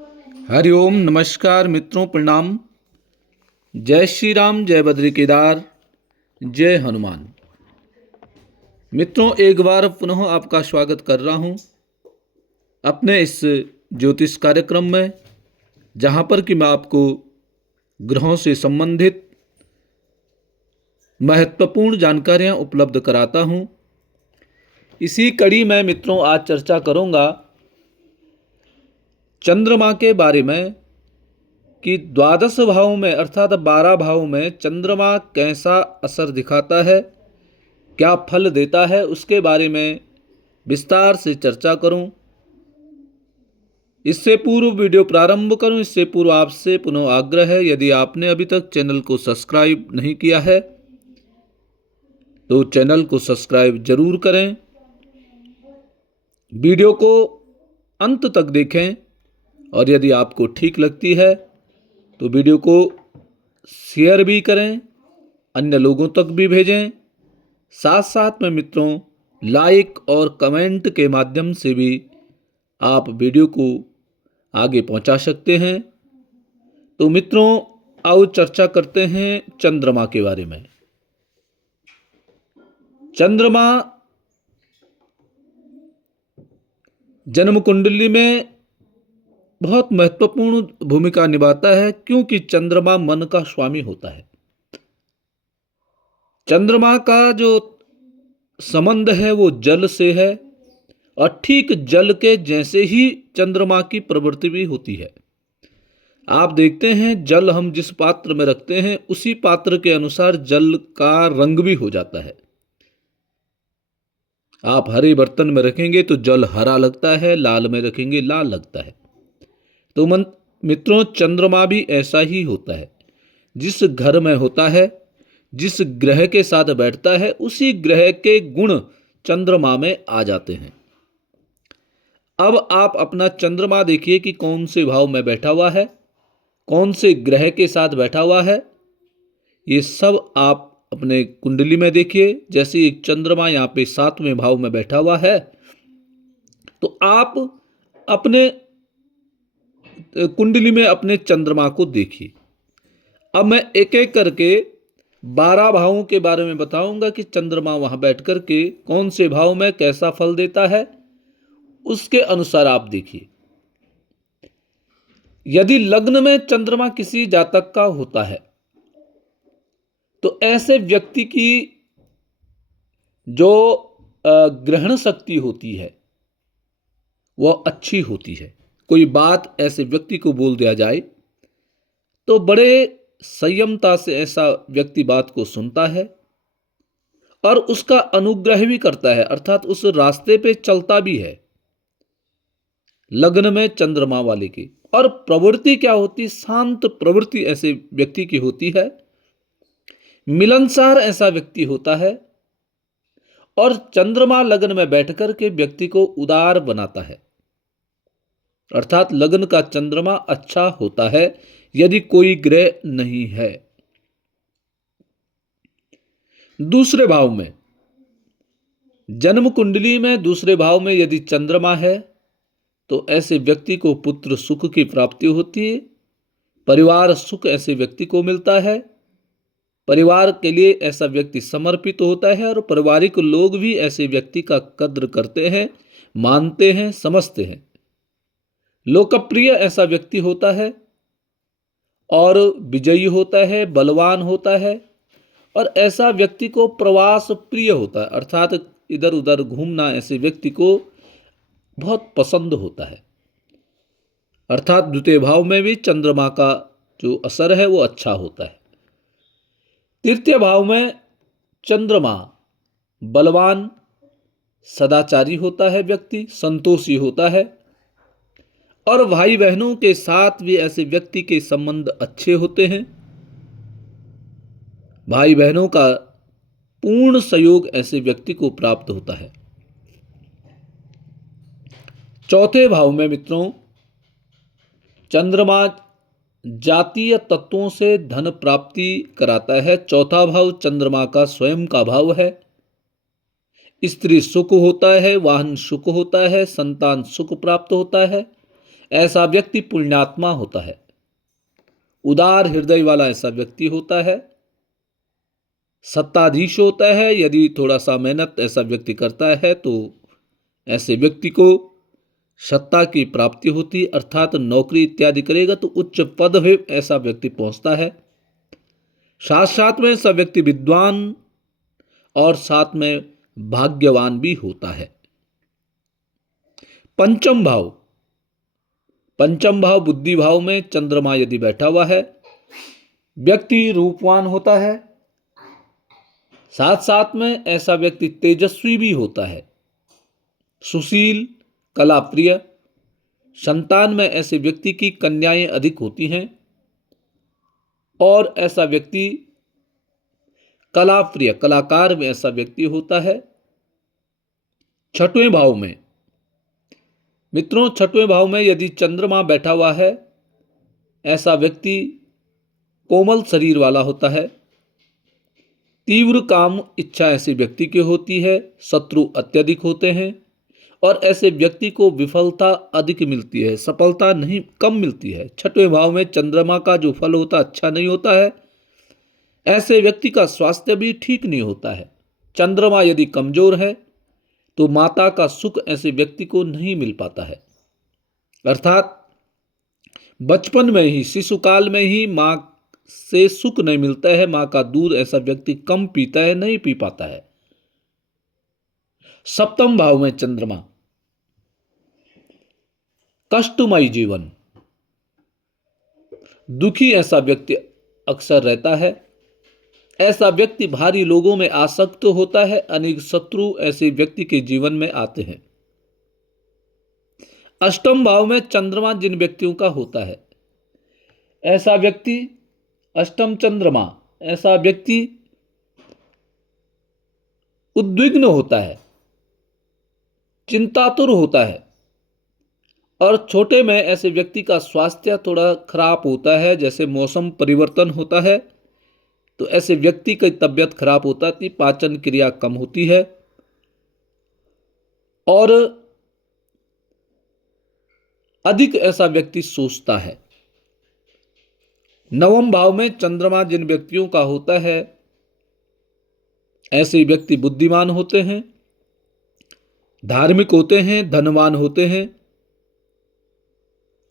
हरिओम नमस्कार मित्रों, प्रणाम। जय श्री राम, जय बद्री केदार, जय हनुमान। मित्रों, एक बार पुनः आपका स्वागत कर रहा हूं अपने इस ज्योतिष कार्यक्रम में, जहां पर कि मैं आपको ग्रहों से संबंधित महत्वपूर्ण जानकारियां उपलब्ध कराता हूं। इसी कड़ी में मित्रों आज चर्चा करूंगा चंद्रमा के बारे में कि द्वादश भाव में अर्थात 12 भाव में चंद्रमा कैसा असर दिखाता है, क्या फल देता है, उसके बारे में विस्तार से चर्चा करूं। इससे पूर्व वीडियो प्रारंभ करूं इससे पूर्व आपसे पुनः आग्रह है, यदि आपने अभी तक चैनल को सब्सक्राइब नहीं किया है तो चैनल को सब्सक्राइब जरूर करें। वीडियो को अंत तक देखें और यदि आपको ठीक लगती है तो वीडियो को शेयर भी करें, अन्य लोगों तक भी भेजें। साथ साथ में मित्रों लाइक और कमेंट के माध्यम से भी आप वीडियो को आगे पहुंचा सकते हैं। तो मित्रों आओ चर्चा करते हैं चंद्रमा के बारे में। चंद्रमा जन्म कुंडली में बहुत महत्वपूर्ण भूमिका निभाता है, क्योंकि चंद्रमा मन का स्वामी होता है। चंद्रमा का जो संबंध है वो जल से है, और ठीक जल के जैसे ही चंद्रमा की प्रवृत्ति भी होती है। आप देखते हैं जल हम जिस पात्र में रखते हैं उसी पात्र के अनुसार जल का रंग भी हो जाता है। आप हरे बर्तन में रखेंगे तो जल हरा लगता है, लाल में रखेंगे लाल लगता है। तो मित्रों चंद्रमा भी ऐसा ही होता है। जिस घर में होता है, जिस ग्रह के साथ बैठता है, उसी ग्रह के गुण चंद्रमा में आ जाते हैं। अब आप अपना चंद्रमा देखिए कि कौन से भाव में बैठा हुआ है, कौन से ग्रह के साथ बैठा हुआ है। ये सब आप अपने कुंडली में देखिए। जैसे एक चंद्रमा यहाँ पे 7वें भाव में बैठा हुआ है, तो आप अपने कुंडली में अपने चंद्रमा को देखिए। अब मैं एक एक करके 12 भावों के बारे में बताऊंगा कि चंद्रमा वहां बैठ करके कौन से भाव में कैसा फल देता है, उसके अनुसार आप देखिए। यदि लग्न में चंद्रमा किसी जातक का होता है तो ऐसे व्यक्ति की जो ग्रहण शक्ति होती है वह अच्छी होती है। कोई बात ऐसे व्यक्ति को बोल दिया जाए तो बड़े संयमता से ऐसा व्यक्ति बात को सुनता है और उसका अनुग्रह भी करता है, अर्थात उस रास्ते पे चलता भी है लग्न में चंद्रमा वाले की। और प्रवृत्ति क्या होती, शांत प्रवृत्ति ऐसे व्यक्ति की होती है। मिलनसार ऐसा व्यक्ति होता है, और चंद्रमा लग्न में बैठकर के व्यक्ति को उदार बनाता है, अर्थात लग्न का चंद्रमा अच्छा होता है यदि कोई ग्रह नहीं है। दूसरे भाव में, जन्म कुंडली में दूसरे भाव में यदि चंद्रमा है तो ऐसे व्यक्ति को पुत्र सुख की प्राप्ति होती है, परिवार सुख ऐसे व्यक्ति को मिलता है, परिवार के लिए ऐसा व्यक्ति समर्पित होता है, और पारिवारिक लोग भी ऐसे व्यक्ति का कद्र करते हैं, मानते हैं, समझते हैं। लोकप्रिय ऐसा व्यक्ति होता है और विजयी होता है, बलवान होता है, और ऐसा व्यक्ति को प्रवास प्रिय होता है, अर्थात इधर उधर घूमना ऐसे व्यक्ति को बहुत पसंद होता है। अर्थात द्वितीय भाव में भी चंद्रमा का जो असर है वो अच्छा होता है। तृतीय भाव में चंद्रमा बलवान सदाचारी होता है, व्यक्ति संतोषी होता है, और भाई बहनों के साथ भी ऐसे व्यक्ति के संबंध अच्छे होते हैं। भाई बहनों का पूर्ण सहयोग ऐसे व्यक्ति को प्राप्त होता है। चौथे भाव में मित्रों चंद्रमा जातीय तत्वों से धन प्राप्ति कराता है। चौथा भाव चंद्रमा का स्वयं का भाव है। स्त्री सुख होता है, वाहन सुख होता है, संतान सुख प्राप्त होता है, ऐसा व्यक्ति पुण्यात्मा होता है। उदार हृदय वाला ऐसा व्यक्ति होता है। सत्ताधीश होता है। यदि थोड़ा सा मेहनत ऐसा व्यक्ति करता है तो ऐसे व्यक्ति को सत्ता की प्राप्ति होती, अर्थात नौकरी इत्यादि करेगा तो उच्च पद पे ऐसा व्यक्ति पहुंचता है। साथ साथ में ऐसा व्यक्ति विद्वान और साथ में भाग्यवान भी होता है। पंचम भाव, पंचम भाव बुद्धि भाव में चंद्रमा यदि बैठा हुआ है, व्यक्ति रूपवान होता है। साथ साथ में ऐसा व्यक्ति तेजस्वी भी होता है, सुशील, कला प्रिय। संतान में ऐसे व्यक्ति की कन्याएं अधिक होती हैं और ऐसा व्यक्ति कला प्रिय, कलाकार में ऐसा व्यक्ति होता है। छठवें भाव में मित्रों, छठवें भाव में यदि चंद्रमा बैठा हुआ है, ऐसा व्यक्ति कोमल शरीर वाला होता है। तीव्र काम इच्छा ऐसे व्यक्ति की होती है। शत्रु अत्यधिक होते हैं और ऐसे व्यक्ति को विफलता अधिक मिलती है, सफलता नहीं कम मिलती है। छठवें भाव में चंद्रमा का जो फल होता अच्छा नहीं होता है। ऐसे व्यक्ति का स्वास्थ्य भी ठीक नहीं होता है। चंद्रमा यदि कमजोर है तो माता का सुख ऐसे व्यक्ति को नहीं मिल पाता है, अर्थात बचपन में ही, शिशुकाल में ही मां से सुख नहीं मिलता है। मां का दूध ऐसा व्यक्ति कम पीता है, नहीं पी पाता है। सप्तम भाव में चंद्रमा, कष्टमय जीवन, दुखी ऐसा व्यक्ति अक्सर रहता है। ऐसा व्यक्ति भारी लोगों में आसक्त होता है। अनेक शत्रु ऐसे व्यक्ति के जीवन में आते हैं। अष्टम भाव में चंद्रमा जिन व्यक्तियों का होता है, ऐसा व्यक्ति, अष्टम चंद्रमा, ऐसा व्यक्ति उद्विग्न होता है, चिंतातुर होता है और छोटे में ऐसे व्यक्ति का स्वास्थ्य थोड़ा खराब होता है। जैसे मौसम परिवर्तन होता है तो ऐसे व्यक्ति की तबीयत खराब होता है, पाचन क्रिया कम होती है और अधिक ऐसा व्यक्ति सोचता है। नवम भाव में चंद्रमा जिन व्यक्तियों का होता है, ऐसे व्यक्ति बुद्धिमान होते हैं, धार्मिक होते हैं, धनवान होते हैं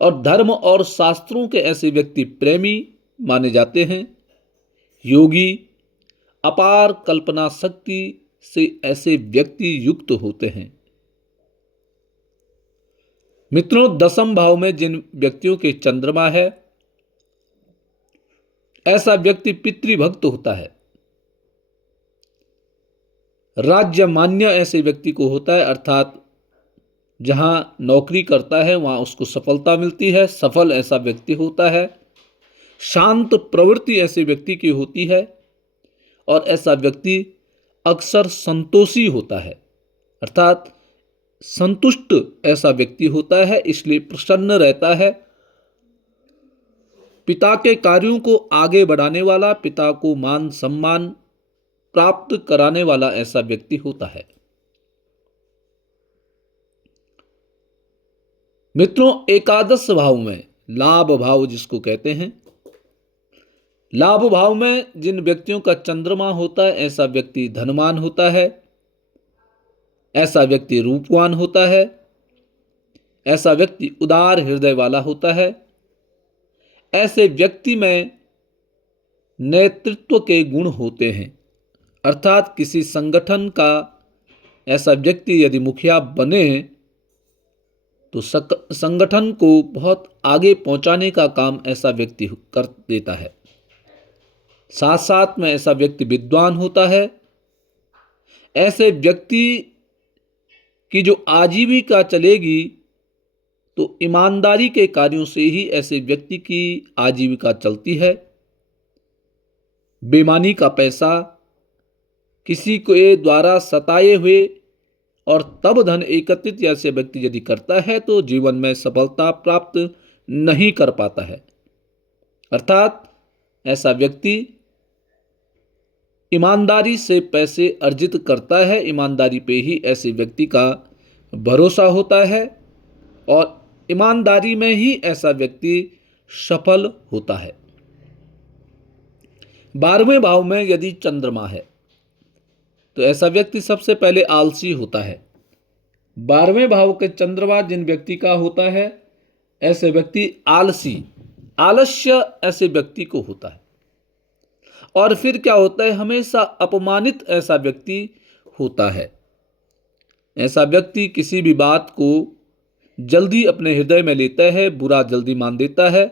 और धर्म और शास्त्रों के ऐसे व्यक्ति प्रेमी माने जाते हैं। योगी, अपार कल्पना शक्ति से ऐसे व्यक्ति युक्त होते हैं। मित्रों, दसम भाव में जिन व्यक्तियों के चंद्रमा है, ऐसा व्यक्ति पितृभक्त होता है। राज्य मान्य ऐसे व्यक्ति को होता है, अर्थात जहां नौकरी करता है वहां उसको सफलता मिलती है, सफल ऐसा व्यक्ति होता है। शांत प्रवृत्ति ऐसे व्यक्ति की होती है और ऐसा व्यक्ति अक्सर संतोषी होता है, अर्थात संतुष्ट ऐसा व्यक्ति होता है, इसलिए प्रसन्न रहता है। पिता के कार्यों को आगे बढ़ाने वाला, पिता को मान सम्मान प्राप्त कराने वाला ऐसा व्यक्ति होता है। मित्रों, एकादश भाव में लाभ भाव जिसको कहते हैं, लाभ भाव में जिन व्यक्तियों का चंद्रमा होता है, ऐसा व्यक्ति धनवान होता है, ऐसा व्यक्ति रूपवान होता है, ऐसा व्यक्ति उदार हृदय वाला होता है। ऐसे व्यक्ति में नेतृत्व के गुण होते हैं, अर्थात किसी संगठन का ऐसा व्यक्ति यदि मुखिया बने तो संगठन को बहुत आगे पहुंचाने का काम ऐसा व्यक्ति कर देता है। साथ साथ में ऐसा व्यक्ति विद्वान होता है। ऐसे व्यक्ति की जो आजीविका चलेगी तो ईमानदारी के कार्यों से ही ऐसे व्यक्ति की आजीविका चलती है। बेईमानी का पैसा किसी के द्वारा सताए हुए और तब धन एकत्रित ऐसे व्यक्ति यदि करता है तो जीवन में सफलता प्राप्त नहीं कर पाता है, अर्थात ऐसा व्यक्ति ईमानदारी से पैसे अर्जित करता है। ईमानदारी पे ही ऐसे व्यक्ति का भरोसा होता है और ईमानदारी में ही ऐसा व्यक्ति सफल होता है। 12वें भाव में यदि चंद्रमा है तो ऐसा व्यक्ति सबसे पहले आलसी होता है। 12वें भाव के चंद्रमा जिन व्यक्ति का होता है, ऐसे व्यक्ति आलस्य ऐसे व्यक्ति को होता है। और फिर क्या होता है, हमेशा अपमानित ऐसा व्यक्ति होता है। ऐसा व्यक्ति किसी भी बात को जल्दी अपने हृदय में लेता है, बुरा जल्दी मान देता है,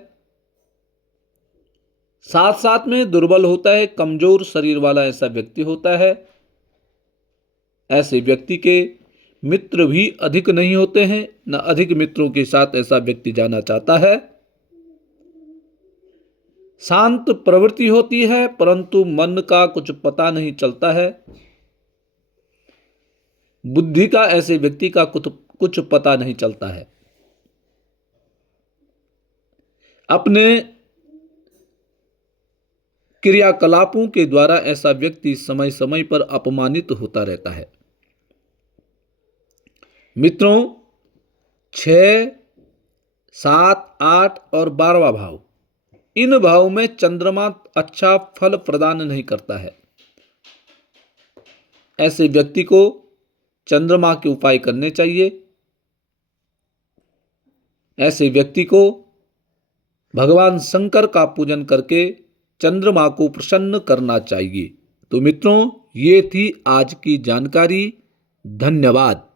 साथ साथ में दुर्बल होता है, कमजोर शरीर वाला ऐसा व्यक्ति होता है। ऐसे व्यक्ति के मित्र भी अधिक नहीं होते हैं, न अधिक मित्रों के साथ ऐसा व्यक्ति जाना चाहता है। शांत प्रवृत्ति होती है, परंतु मन का कुछ पता नहीं चलता है। बुद्धि का ऐसे व्यक्ति का कुछ पता नहीं चलता है। अपने क्रियाकलापों के द्वारा ऐसा व्यक्ति समय समय पर अपमानित होता रहता है। मित्रों, 6, 7, 8 और 12वां भाव, इन भावों में चंद्रमा अच्छा फल प्रदान नहीं करता है। ऐसे व्यक्ति को चंद्रमा के उपाय करने चाहिए। ऐसे व्यक्ति को भगवान शंकर का पूजन करके चंद्रमा को प्रसन्न करना चाहिए। तो मित्रों, ये थी आज की जानकारी। धन्यवाद।